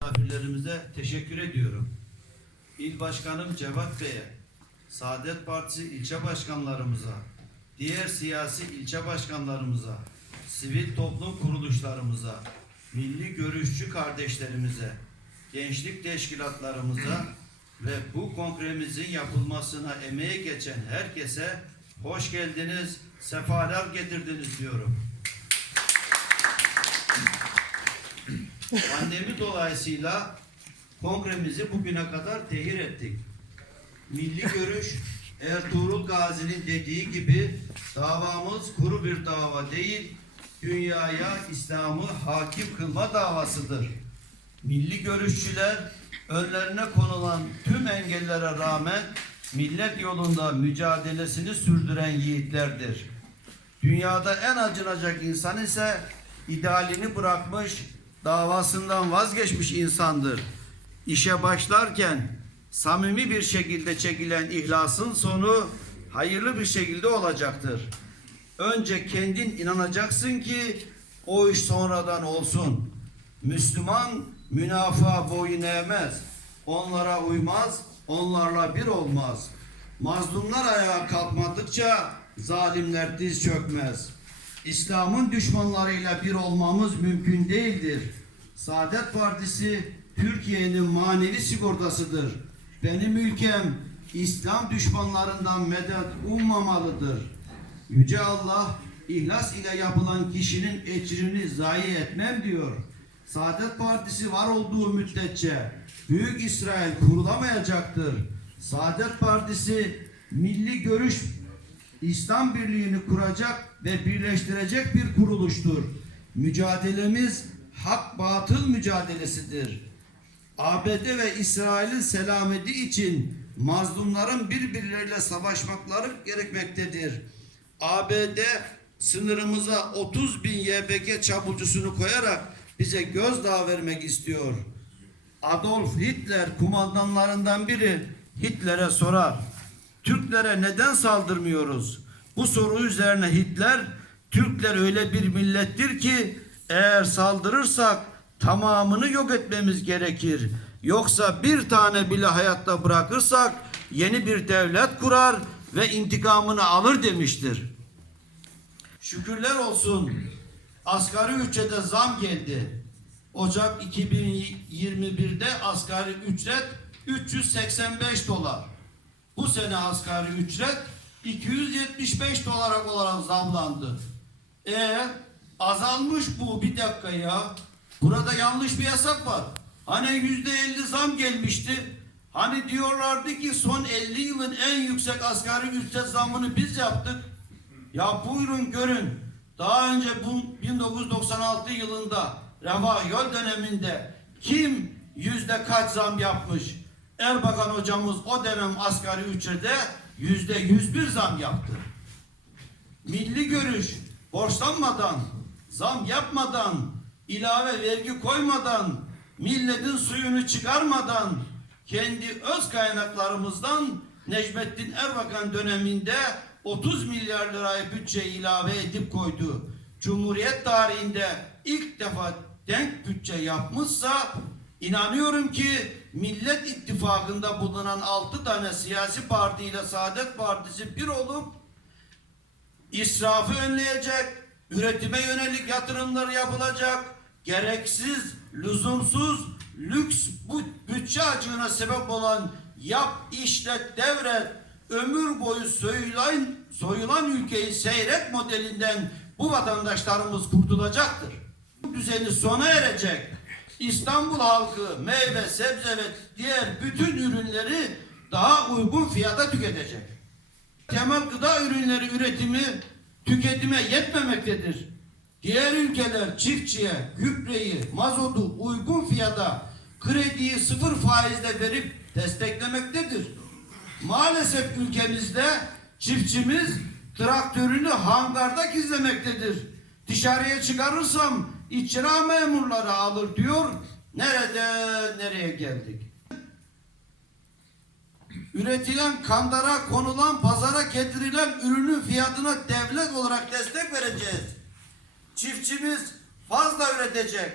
misafirlerimize teşekkür ediyorum. İl Başkanım Cevat Bey'e, Saadet Partisi ilçe başkanlarımıza, diğer siyasi ilçe başkanlarımıza, sivil toplum kuruluşlarımıza, milli görüşçü kardeşlerimize, gençlik teşkilatlarımıza ve bu kongremizin yapılmasına emeği geçen herkese hoş geldiniz, sefalar getirdiniz diyorum. Pandemi dolayısıyla kongremizi bugüne kadar tehir ettik. Milli görüş Ertuğrul Gazi'nin dediği gibi davamız kuru bir dava değil, dünyaya İslam'ı hakim kılma davasıdır. Milli görüşçüler önlerine konulan tüm engellere rağmen millet yolunda mücadelesini sürdüren yiğitlerdir. Dünyada en acınacak insan ise idealini bırakmış, davasından vazgeçmiş insandır. İşe başlarken samimi bir şekilde çekilen ihlasın sonu hayırlı bir şekilde olacaktır. Önce kendin inanacaksın ki o iş sonradan olsun. Müslüman münafığa boyun eğmez. Onlara uymaz, onlarla bir olmaz. Mazlumlar ayağa kalkmadıkça zalimler diz çökmez. İslam'ın düşmanlarıyla bir olmamız mümkün değildir. Saadet Partisi Türkiye'nin manevi sigortasıdır. Benim ülkem İslam düşmanlarından medet ummamalıdır. Yüce Allah ihlas ile yapılan kişinin ecrini zayi etmem diyor. Saadet Partisi var olduğu müddetçe Büyük İsrail kurulamayacaktır. Saadet Partisi milli görüş İslam birliğini kuracak ve birleştirecek bir kuruluştur. Mücadelemiz hak batıl mücadelesidir. ABD ve İsrail'in selameti için mazlumların birbirleriyle savaşmakları gerekmektedir. ABD sınırımıza 30 bin YPG çabucusunu koyarak bize gözdağı vermek istiyor. Adolf Hitler kumandanlarından biri Hitler'e sorar. Türklere neden saldırmıyoruz? Bu soru üzerine Hitler, Türkler öyle bir millettir ki eğer saldırırsak tamamını yok etmemiz gerekir. Yoksa bir tane bile hayatta bırakırsak yeni bir devlet kurar ve intikamını alır demiştir. Şükürler olsun asgari ücrete zam geldi. Ocak 2021'de asgari ücret 385 dolar. Bu sene asgari ücret 275 dolar olarak zamlandı. E azalmış bu bir dakika ya. Burada yanlış bir yasak var. Hani yüzde elli zam gelmişti. Hani diyorlardı ki son 50 yılın en yüksek asgari ücret zammını biz yaptık. Ya buyurun görün. Daha önce bu 1996 yılında Refah Yol döneminde kim yüzde kaç zam yapmış? Erbakan hocamız o dönem asgari ücrete yüzde 101 zam yaptı. Milli görüş borçlanmadan, zam yapmadan, ilave vergi koymadan, milletin suyunu çıkarmadan, kendi öz kaynaklarımızdan Necmettin Erbakan döneminde 30 milyar lirayı bütçe ilave edip koydu. Cumhuriyet tarihinde ilk defa denk bütçe yapmışsa inanıyorum ki Millet İttifakı'nda bulunan 6 tane siyasi parti ile Saadet Partisi bir olup israfı önleyecek, üretime yönelik yatırımlar yapılacak, gereksiz, lüzumsuz, lüks bütçe açığına sebep olan yap, işlet, devret, ömür boyu soyulan, soyulan ülkeyi seyret modelinden bu vatandaşlarımız kurtulacaktır. Bu düzeni sona erecek. İstanbul halkı meyve, sebze ve diğer bütün ürünleri daha uygun fiyata tüketecek. Temel gıda ürünleri üretimi tüketime yetmemektedir. Diğer ülkeler çiftçiye gübreyi, mazotu uygun fiyata krediyi sıfır faizle verip desteklemektedir. Maalesef ülkemizde çiftçimiz traktörünü hangarda gizlemektedir. Dışarıya çıkarırsam icra memurları alır diyor. Nerede nereye geldik? Üretilen kandara konulan pazara getirilen ürünün fiyatına devlet olarak destek vereceğiz. Çiftçimiz fazla üretecek,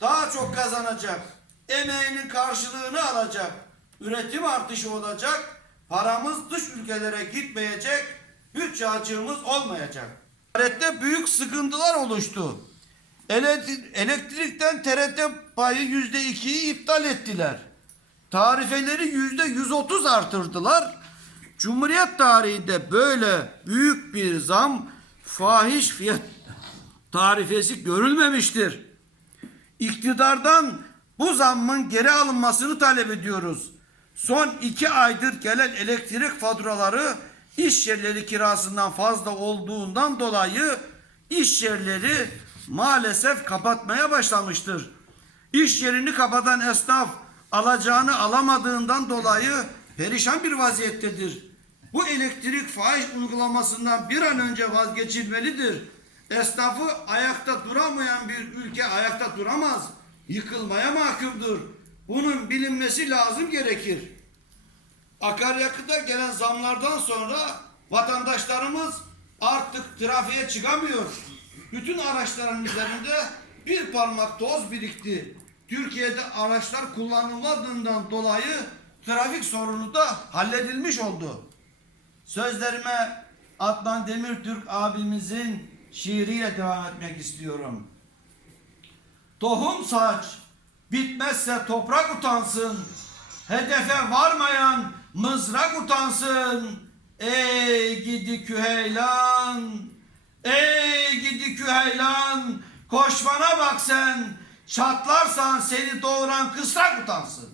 daha çok kazanacak. emeğinin karşılığını alacak. Üretim artışı olacak. Paramız dış ülkelere gitmeyecek. Bütçe açığımız olmayacak. Ticarette büyük sıkıntılar oluştu. Elektri- Elektrikten TRT payı yüzde ikiyi iptal ettiler. Tarifeleri yüzde 130 artırdılar. Cumhuriyet tarihinde böyle büyük bir zam fahiş fiyat tarifesi görülmemiştir. İktidardan bu zammın geri alınmasını talep ediyoruz. Son iki aydır gelen elektrik faturaları iş yerleri kirasından fazla olduğundan dolayı iş yerleri maalesef kapatmaya başlamıştır. İş yerini kapatan esnaf alacağını alamadığından dolayı perişan bir vaziyettedir. Bu elektrik faiz uygulamasından bir an önce vazgeçilmelidir. Esnafı ayakta duramayan bir ülke ayakta duramaz. Yıkılmaya mahkumdur. Bunun bilinmesi lazım gerekir. Akaryakıta gelen zamlardan sonra vatandaşlarımız artık trafiğe çıkamıyor. Bütün araçların üzerinde bir parmak toz birikti. Türkiye'de araçlar kullanılmadığından dolayı trafik sorunu da halledilmiş oldu. Sözlerime Adnan Demirtürk abimizin şiiriyle devam etmek istiyorum. Tohum saç, bitmezse toprak utansın. Hedefe varmayan mızrak utansın. Ey gidi küheylan, ey gidi küheylan, koşmana bak sen, çatlarsan seni doğuran kısrak utansın.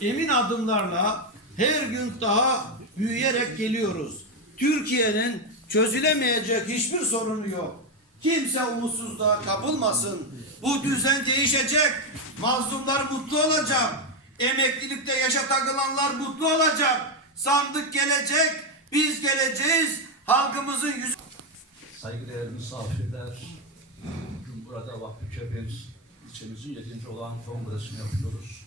Emin adımlarla her gün daha büyüyerek geliyoruz. Türkiye'nin çözülemeyecek hiçbir sorunu yok. Kimse umutsuzluğa kapılmasın. Bu düzen değişecek. Mazlumlar mutlu olacak. Emeklilikte yaşa takılanlar mutlu olacak. Sandık gelecek. Biz geleceğiz. Halkımızın yüzü... Saygıdeğer misafirler, burada Vakfıkebir ilçemizin 7. olan kongresini yapıyoruz.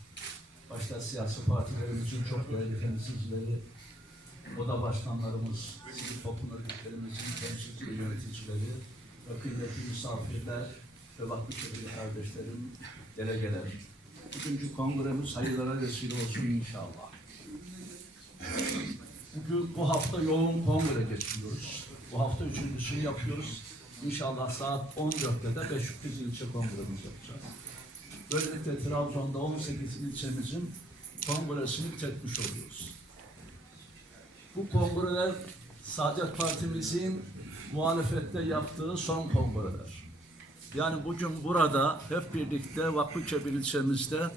Başta siyasi partilerimizin çok değerli temsilcileri, oda başkanlarımız, sivil toplum örgütlerimizin temsilci yöneticileri, ve kıymetli misafirler ve Vakfıkebir kardeşlerim, delegeler. Bugünkü kongremiz hayırlara vesile olsun inşallah. Bugün bu hafta yoğun kongre geçiriyoruz. Bu hafta üçüncüsünü yapıyoruz. İnşallah saat 14'te de Beşiktaş ilçe kongremizi yapacağız. Böylelikle Trabzon'da 18 ilçemizin kongresini bitirmiş oluyoruz. Bu kongreler Saadet Partimizin muhalefette yaptığı son kongreler. Yani bugün burada hep birlikte Vakfıkebir ilçemizde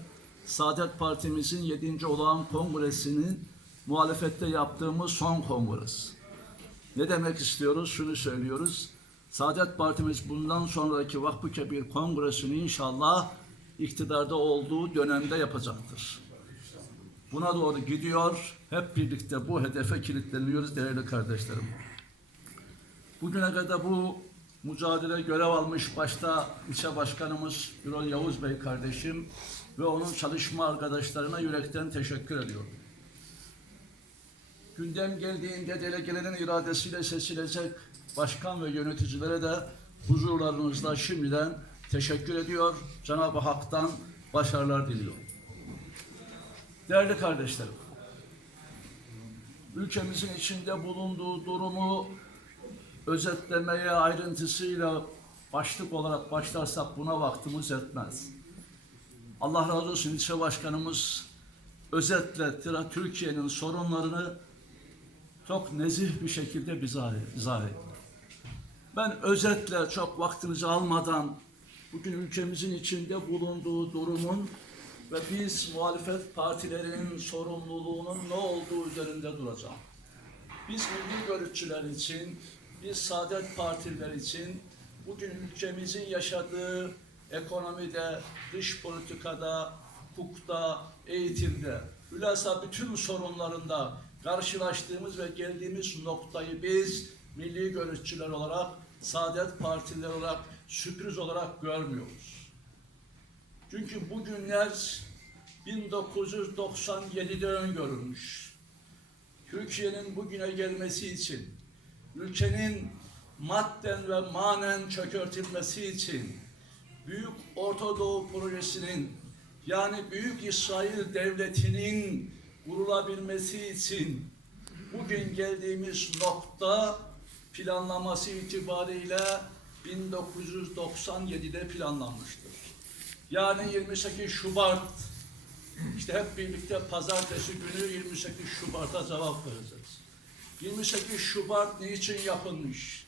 Saadet Partimizin 7. olağan kongresinin muhalefette yaptığımız son kongres. Ne demek istiyoruz? Şunu söylüyoruz. Saadet Partimiz bundan sonraki Vakfıkebir kongresini inşallah iktidarda olduğu dönemde yapacaktır. Buna doğru gidiyor. Hep birlikte bu hedefe kilitleniyoruz değerli kardeşlerim. Bugüne kadar bu mücadele görev almış başta ilçe başkanımız Birol Yavuz Bey kardeşim ve onun çalışma arkadaşlarına yürekten teşekkür ediyorum. Gündem geldiğinde delegelerin iradesiyle seçilecek başkan ve yöneticilere de huzurlarınızda şimdiden teşekkür ediyor. Cenab-ı Hak'tan başarılar diliyorum. Değerli kardeşlerim, ülkemizin içinde bulunduğu durumu özetlemeye ayrıntısıyla başlık olarak başlarsak buna vaktimiz yetmez. Allah razı olsun ilçe başkanımız özetle Türkiye'nin sorunlarını çok nezih bir şekilde izah, izah etti. Ben özetle çok vaktinizi almadan bugün ülkemizin içinde bulunduğu durumun ve biz muhalefet partilerinin sorumluluğunun ne olduğu üzerinde duracağım. Biz milli görüşçüler için, biz saadet partiler için bugün ülkemizin yaşadığı ekonomide, dış politikada, hukukta, eğitimde, hülasa bütün sorunlarında karşılaştığımız ve geldiğimiz noktayı biz milli görüşçüler olarak, saadet partiler olarak, sürpriz olarak görmüyoruz. Çünkü bu günler 1997'de öngörülmüş. Türkiye'nin bugüne gelmesi için, ülkenin madden ve manen çökertilmesi için, Büyük Orta Doğu Projesi'nin yani Büyük İsrail Devleti'nin kurulabilmesi için bugün geldiğimiz nokta planlaması itibariyle 1997'de planlanmıştır. Yani 28 Şubat işte hep birlikte pazartesi günü 28 Şubat'a cevap vereceğiz. 28 Şubat niçin yapılmış?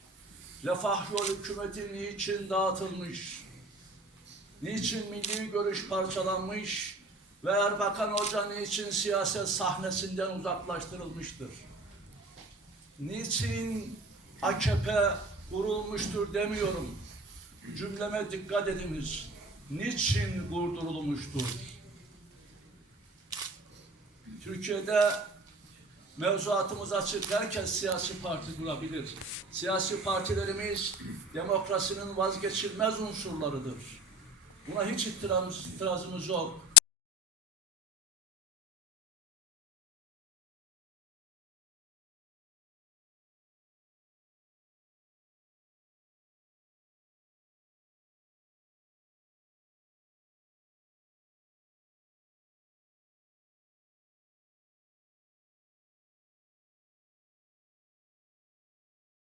Refah yol hükümeti niçin dağıtılmış? Niçin milli görüş parçalanmış? Ve Erbakan Hoca niçin siyaset sahnesinden uzaklaştırılmıştır? Niçin AKP kurulmuştur demiyorum. Cümleme dikkat ediniz. Niçin kurdurulmuştur? Türkiye'de mevzuatımız açık. Herkes siyasi parti kurabilir. Siyasi partilerimiz demokrasinin vazgeçilmez unsurlarıdır. Buna hiç itirazımız yok.